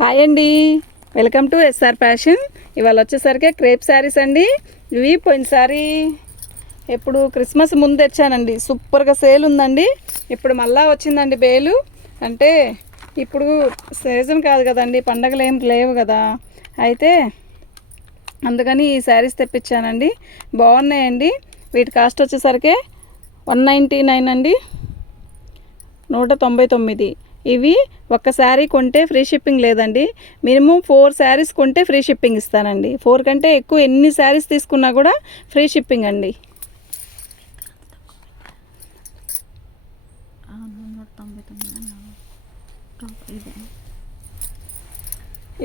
Hi అండి, welcome to SR fashion. ఇవాళ వచ్చేసరికి క్రేప్ శారీస్ అండి. ఇవి పోయినసారి ఎప్పుడు క్రిస్మస్ ముందు తెచ్చానండి. సూపర్గా సేల్ ఉందండి. ఇప్పుడు మళ్ళా వచ్చిందండి బేలు. అంటే ఇప్పుడు సీజన్ కాదు కదండి, పండగలు ఏం లేవు కదా. అయితే అందుకని ఈ శారీస్ తెప్పించానండి. బాగున్నాయండి. వీటి కాస్ట్ వచ్చేసరికి 199 అండి, 199. ఇవి ఒక్క శారీ కొంటే ఫ్రీ షిప్పింగ్ లేదండి. మినిమం 4 శారీస్ కొంటే ఫ్రీ షిప్పింగ్ ఇస్తానండి. 4 కంటే ఎక్కువ ఎన్ని శారీస్ తీసుకున్నా కూడా ఫ్రీ షిప్పింగ్ అండి.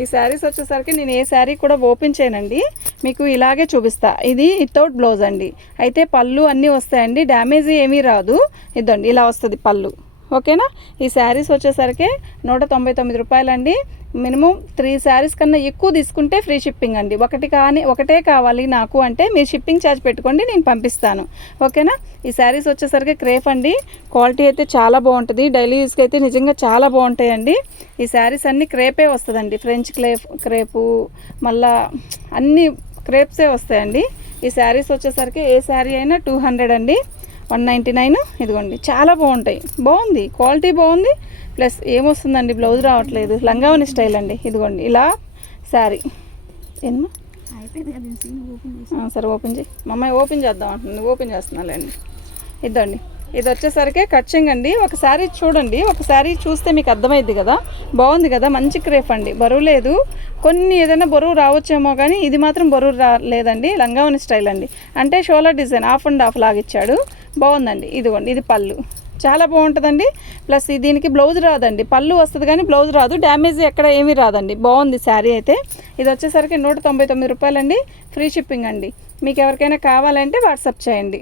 ఈ శారీస్ వచ్చేసరికి నేను ఏ శారీ కూడా ఓపెన్ చేయనండి, మీకు ఇలాగే చూపిస్తా. ఇది వితౌట్ బ్లౌజ్ అండి. అయితే పళ్ళు అన్నీ వస్తాయండి, డ్యామేజ్ ఏమీ రాదు. ఇదండి ఇలా వస్తుంది పళ్ళు. ఓకేనా. ఈ శారీస్ వచ్చేసరికి 199 రూపాయలండి. మినిమం 3 శారీస్ కన్నా ఎక్కువ తీసుకుంటే ఫ్రీ షిప్పింగ్ అండి. ఒకటే కావాలి నాకు అంటే మీరు షిప్పింగ్ ఛార్జ్ పెట్టుకోండి, నేను పంపిస్తాను. ఓకేనా. ఈ శారీస్ వచ్చేసరికి క్రేప్ అండి. క్వాలిటీ అయితే చాలా బాగుంటుంది. డైలీ యూస్కి అయితే నిజంగా చాలా బాగుంటాయండి. ఈ శారీస్ అన్నీ క్రేపే వస్తుందండి. ఫ్రెంచ్ క్రేపు మళ్ళా అన్ని క్రేప్సే వస్తాయండి. ఈ శారీస్ వచ్చేసరికి ఏ శారీ అయినా 200 అండి, 199. ఇదిగోండి చాలా బాగుంటాయి. బాగుంది, క్వాలిటీ బాగుంది. ప్లస్ ఏమొస్తుందండి, బ్లౌజ్ రావట్లేదు. లంగావని స్టైల్ అండి. ఇదిగోండి ఇలా శారీ. ఏమో సరే ఓపెన్ చేయి. మా అమ్మాయి ఓపెన్ చేద్దాం అంటుంది, ఓపెన్ చేస్తున్నాలేండి. ఇదండి, ఇది వచ్చేసరికి కట్చింగ్ అండి. ఒకసారి చూడండి, ఒకసారి చూస్తే మీకు అర్థమైద్ది కదా. బాగుంది కదా, మంచి క్రేప్ అండి. బరువు లేదు. కొన్ని ఏదైనా బరువు రావచ్చేమో కానీ ఇది మాత్రం బరువు లేదండి. లంగావని స్టైల్ అండి. అంటే shoulder design of and of లాగా ఇచ్చాడు. బాగుందండి. ఇదిగోండి ఇది పళ్ళు, చాలా బాగుంటుందండి. ప్లస్ దీనికి బ్లౌజ్ రాదండి, పళ్ళు వస్తుంది కానీ బ్లౌజ్ రాదు. డ్యామేజ్ ఎక్కడ ఏమీ రాదండి. బాగుంది శారీ అయితే. ఇది వచ్చేసరికి 199 రూపాయలండి, ఫ్రీ షిప్పింగ్ అండి. మీకు ఎవరికైనా కావాలంటే వాట్సాప్ చేయండి.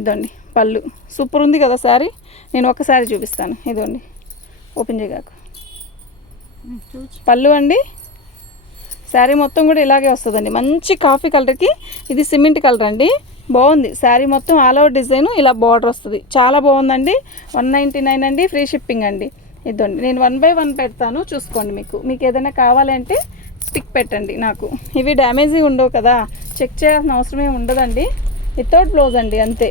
ఇదండి పళ్ళు, సూపర్ ఉంది కదా శారీ. నేను ఒకసారి చూపిస్తాను. ఇదండి ఓపెన్ చేయగాక పళ్ళు అండి. శారీ మొత్తం కూడా ఇలాగే వస్తుందండి. మంచి కాఫీ కలర్కి ఇది సిమెంట్ కలర్ అండి. బాగుంది శారీ మొత్తం. ఆల్ ఓవర్ డిజైన్ ఇలా బార్డర్ వస్తుంది. చాలా బాగుందండి. 199 అండి, ఫ్రీ షిప్పింగ్ అండి. ఇదండి నేను 1 బై 1 పెడతాను, చూసుకోండి. మీకు ఏదైనా కావాలంటే పిక్ పెట్టండి నాకు. ఇవి డ్యామేజీ ఉండవు కదా, చెక్ చేయాల్సిన అవసరమే ఉండదండి. వితౌట్ బ్లౌజ్ అండి, అంతే.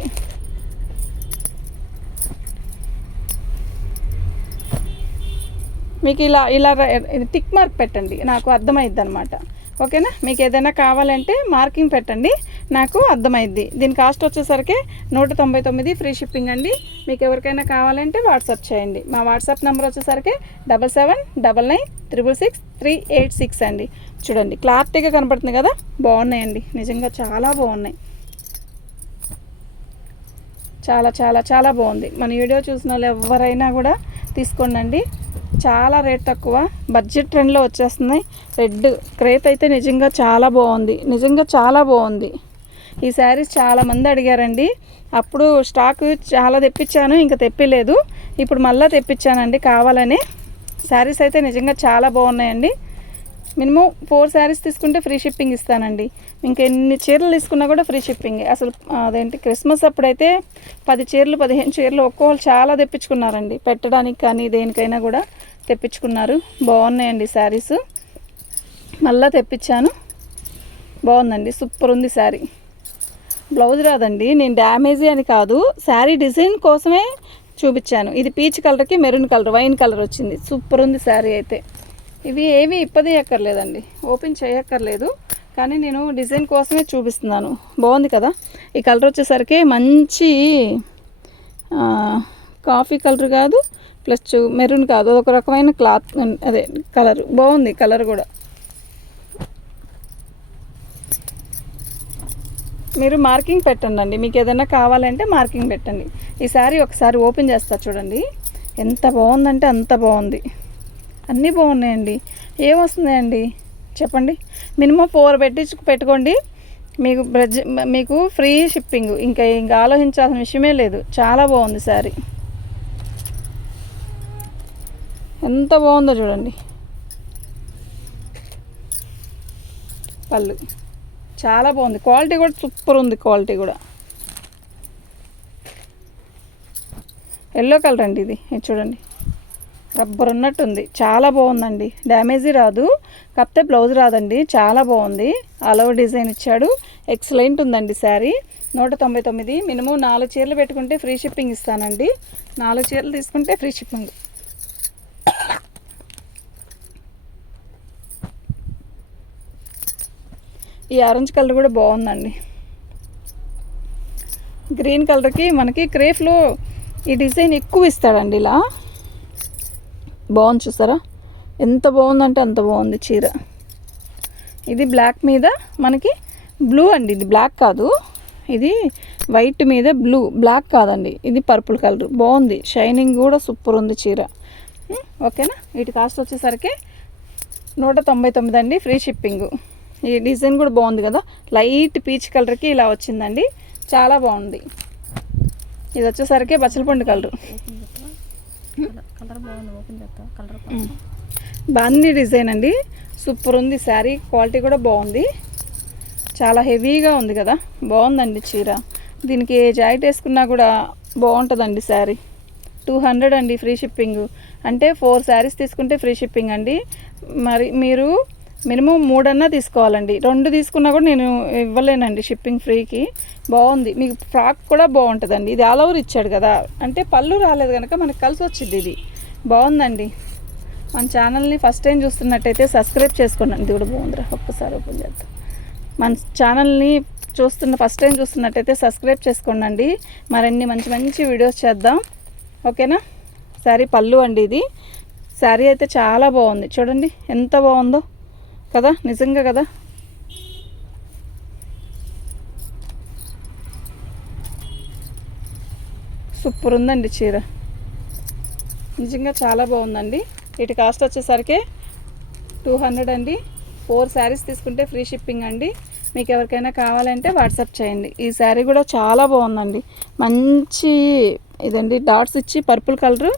మీకు ఇలా టిక్ మార్క్ పెట్టండి, నాకు అర్థమైద్ది అనమాట. ఓకేనా. మీకు ఏదైనా కావాలంటే మార్కింగ్ పెట్టండి, నాకు అర్థమైద్ది. దీని కాస్ట్ వచ్చేసరికి 199, ఫ్రీ షిప్పింగ్ అండి. మీకు ఎవరికైనా కావాలంటే వాట్సాప్ చేయండి. మా వాట్సాప్ నెంబర్ వచ్చేసరికి 7799666386 అండి. చూడండి క్లారిటీగా కనపడుతుంది కదా. బాగున్నాయండి, నిజంగా చాలా బాగున్నాయి. చాలా చాలా చాలా బాగుంది. మన వీడియో చూసిన వాళ్ళు ఎవరైనా కూడా తీసుకోండి. చాలా రేట్ తక్కువ, బడ్జెట్ ట్రెండ్లో వచ్చేస్తున్నాయి. రెడ్ క్రేప్ అయితే నిజంగా చాలా బాగుంది, నిజంగా చాలా బాగుంది. ఈ శారీస్ చాలామంది అడిగారండి. అప్పుడు స్టాక్ చాలా తెప్పించాను, ఇంకా తెప్పిలేదు. ఇప్పుడు మళ్ళీ తెప్పించానండి కావాలని. శారీస్ అయితే నిజంగా చాలా బాగున్నాయండి. మినిమం 4 శారీస్ తీసుకుంటే ఫ్రీ షిప్పింగ్ ఇస్తానండి. ఇంకెన్ని చీరలు తీసుకున్నా కూడా ఫ్రీ షిప్పింగ్. అసలు అదేంటి క్రిస్మస్ అప్పుడైతే 10 చీరలు 15 చీరలు ఒక్కోళ్ళు చాలా తెప్పించుకున్నారండి. పెట్టడానికి కానీ దేనికైనా కూడా తెప్పించుకున్నారు. బాగున్నాయండి శారీస్. మళ్ళీ తెప్పించాను. బాగుందండి, సూపర్ ఉంది శారీ. బ్లౌజ్ రాదండి. నేను డ్యామేజీ అని కాదు, శారీ డిజైన్ కోసమే చూపించాను. ఇది పీచ్ కలర్కి మెరూన్ కలర్, వైన్ కలర్ వచ్చింది. సూపర్ ఉంది శారీ అయితే. ఇవి ఏవి ఇప్పదీయక్కర్లేదండి, ఓపెన్ చేయక్కర్లేదు. కానీ నేను డిజైన్ కోసమే చూపిస్తున్నాను. బాగుంది కదా. ఈ కలర్ వచ్చేసరికి మంచి కాఫీ కలర్ కాదు, ప్లస్ మెరూన్ కాదు, ఒక రకమైన క్లాత్ అదే కలర్. బాగుంది కలర్ కూడా. మీరు మార్కింగ్ పెట్టండి. మీకు ఏదైనా కావాలంటే మార్కింగ్ పెట్టండి. ఈ శారీ ఒకసారి ఓపెన్ చేస్తా చూడండి. ఎంత బాగుందంటే అంత బాగుంది. అన్నీ బాగున్నాయండి. ఏమొస్తున్నాయండి చెప్పండి. మినిమం 4 పెట్టుకోండి, మీకు ఫ్రీ షిప్పింగ్. ఇంకా ఆలోచించాల్సిన విషయమే లేదు. చాలా బాగుంది శారీ. ఎంత బాగుందో చూడండి. పళ్ళు చాలా బాగుంది. క్వాలిటీ కూడా సూపర్ ఉంది. క్వాలిటీ కూడా ఎల్లో కలర్ అండి. ఇది చూడండి రబ్బర్ ఉన్నట్టుంది. చాలా బాగుందండి, డ్యామేజీ రాదు, కాకపోతే బ్లౌజ్ రాదండి. చాలా బాగుంది, ఆల్ ఓవర్ డిజైన్ ఇచ్చాడు. ఎక్సలెంట్ ఉందండి శారీ. 199. మినిమం 4 చీరలు పెట్టుకుంటే ఫ్రీ షిప్పింగ్ ఇస్తానండి. 4 చీరలు తీసుకుంటే ఫ్రీ షిప్పింగ్. ఈ ఆరెంజ్ కలర్ కూడా బాగుందండి. గ్రీన్ కలర్కి మనకి క్రేఫ్లో ఈ డిజైన్ ఎక్కువ ఇస్తాడండి. ఇలా బాగుంది, చూసారా ఎంత బాగుందంటే అంత బాగుంది చీర. ఇది బ్లాక్ మీద మనకి బ్లూ అండి, ఇది బ్లాక్ కాదు, ఇది వైట్ మీద బ్లూ, బ్లాక్ కాదండి, ఇది పర్పుల్ కలర్. బాగుంది, షైనింగ్ కూడా సూపర్ ఉంది చీర. ఓకేనా. వీటి కాస్ట్ వచ్చేసరికి 199 అండి, ఫ్రీ షిప్పింగ్. ఈ డిజైన్ కూడా బాగుంది కదా, లైట్ పీచ్ కలర్కి ఇలా వచ్చిందండి, చాలా బాగుంది. ఇది వచ్చేసరికి బచ్చలపండు కలర్. బాగుంది డిజైన్ అండి, సూపర్ ఉంది శారీ. క్వాలిటీ కూడా బాగుంది, చాలా హెవీగా ఉంది కదా, బాగుందండి చీర. దీనికి జాకెట్ వేసుకున్నా కూడా బాగుంటుందండి శారీ. 200 అండి, ఫ్రీ షిప్పింగ్. అంటే 4 శారీస్ తీసుకుంటే ఫ్రీ షిప్పింగ్ అండి. మరి మీరు మినిమం 3 అన్నా తీసుకోవాలండి. 2 తీసుకున్నా కూడా నేను ఇవ్వలేనండి షిప్పింగ్ ఫ్రీకి. బాగుంది, మీకు ఫ్రాక్ కూడా బాగుంటుందండి. ఇది ఆల్ ఓవర్ ఇచ్చాడు కదా, అంటే పళ్ళు రాలేదు కనుక మనకు కలిసి వచ్చింది. ఇది బాగుందండి. మన ఛానల్ని ఫస్ట్ టైం చూస్తున్నట్టయితే సబ్స్క్రైబ్ చేసుకోండి. ఇది కూడా బాగుందిరా, ఒక్కసారి ఓపెన్ చేద్దాం. మన ఛానల్ని ఫస్ట్ టైం చూస్తున్నట్టయితే సబ్స్క్రైబ్ చేసుకోండి. మరిన్ని మంచి మంచి వీడియోస్ చేద్దాం. ఓకేనా. శారీ పళ్ళు అండి ఇది. శారీ అయితే చాలా బాగుంది, చూడండి ఎంత బాగుందో కదా, నిజంగా కదా. సూపర్ ఉందండి చీర, నిజంగా చాలా బాగుందండి. వీటి కాస్ట్ వచ్చేసరికి 200 అండి. 4 శారీస్ తీసుకుంటే ఫ్రీ షిప్పింగ్ అండి. మీకు ఎవరికైనా కావాలంటే వాట్సాప్ చేయండి. ఈ శారీ కూడా చాలా బాగుందండి, మంచి ఇదండి, డాట్స్ ఇచ్చి పర్పుల్ కలరు,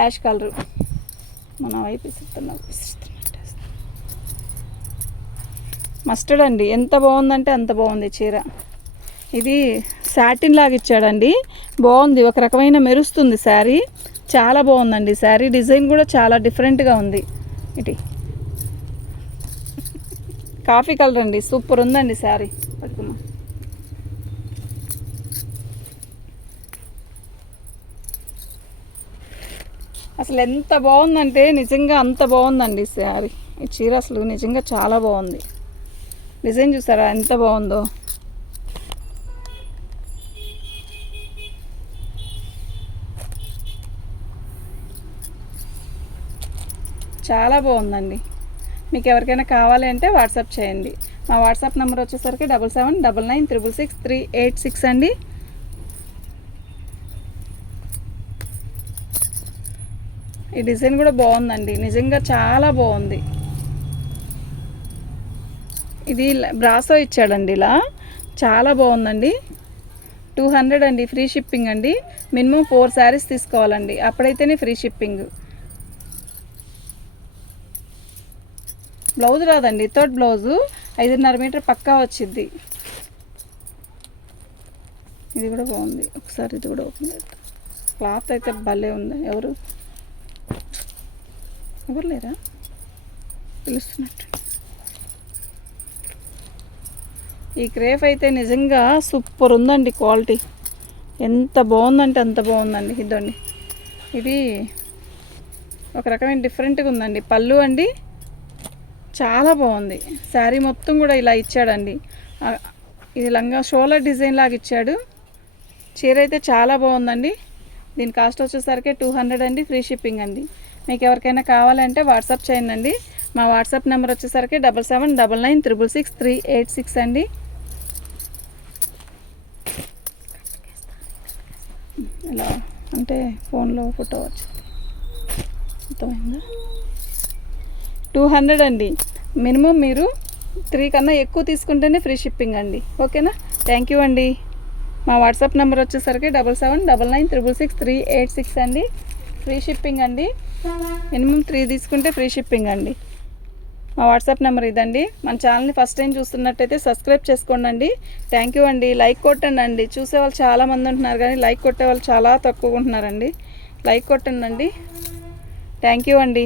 యాష్ కలరు. మన వైపు మస్టర్డ్ అండి, ఎంత బాగుందంటే అంత బాగుంది చీర. ఇది సాటిన్ లాగా ఇచ్చాడండి, బాగుంది, ఒక రకమైన మెరుస్తుంది శారీ. చాలా బాగుందండి శారీ. డిజైన్ కూడా చాలా డిఫరెంట్గా ఉంది. ఇటు కాఫీ కలర్ అండి, సూపర్ ఉందండి శారీ. పట్టుకున్నా. అసలు ఎంత బాగుందంటే నిజంగా అంత బాగుందండి శారీ. ఈ చీర అసలు నిజంగా చాలా బాగుంది. డిజైన్ చూసారా ఎంత బాగుందో. చాలా బాగుందండి. మీకు ఎవరికైనా కావాలి అంటే వాట్సాప్ చేయండి. మా వాట్సాప్ నెంబర్ వచ్చేసరికి 7799666386 అండి. ఈ డిజైన్ కూడా బాగుందండి, నిజంగా చాలా బాగుంది. ఇది బ్రాసో ఇచ్చాడండి, ఇలా చాలా బాగుందండి. 200 అండి, ఫ్రీ షిప్పింగ్ అండి. మినిమం 4 శారీస్ తీసుకోవాలండి, అప్పుడైతేనే ఫ్రీ షిప్పింగ్. బ్లౌజ్ రాదండి, వితౌట్ బ్లౌజు 5.5 మీటర్ పక్కా వచ్చింది. ఇది కూడా బాగుంది, ఒకసారి ఇది కూడా ఓపెన్ చేద్దాం. క్లాత్ అయితే భలే ఉంది. ఎవరు లేరా పిలుస్తున్నట్టు. ఈ క్రేఫ్ అయితే నిజంగా సూపర్ ఉందండి, క్వాలిటీ ఎంత బాగుందంటే అంత బాగుందండి. ఇదండి, ఇది ఒక రకమైన డిఫరెంట్గా ఉందండి. పళ్ళు అండి చాలా బాగుంది. శారీ మొత్తం కూడా ఇలా ఇచ్చాడండి. ఇది లంగా షోలర్ డిజైన్ లాగా ఇచ్చాడు. చీర అయితే చాలా బాగుందండి. దీని కాస్ట్ వచ్చేసరికి 200 అండి, ఫ్రీ షిప్పింగ్ అండి. మీకు ఎవరికైనా కావాలంటే వాట్సాప్ చేయండి. మా వాట్సాప్ నెంబర్ వచ్చేసరికి 7799666386 అండి. ఇలా అంటే ఫోన్లో ఫోటో వచ్చింది, అర్థమైందా. 200 అండి. మినిమం మీరు 3 కన్నా ఎక్కువ తీసుకుంటేనే ఫ్రీ షిప్పింగ్ అండి. ఓకేనా. థ్యాంక్ యూ అండి. మా వాట్సాప్ నెంబర్ వచ్చేసరికి 7799666386 అండి. ఫ్రీ షిప్పింగ్ అండి. మినిమం 3 తీసుకుంటే ఫ్రీ షిప్పింగ్ అండి. మా వాట్సాప్ నెంబర్ ఇదండి. మన ఛానల్ని ఫస్ట్ టైం చూస్తున్నట్టయితే సబ్స్క్రైబ్ చేసుకోండి. థ్యాంక్ యూ అండి. లైక్ కొట్టండి. చూసేవాళ్ళు చాలామంది ఉంటున్నారు కానీ లైక్ కొట్టే వాళ్ళు చాలా తక్కువగా ఉంటున్నారండి. లైక్ కొట్టండి. థ్యాంక్ యూ అండి.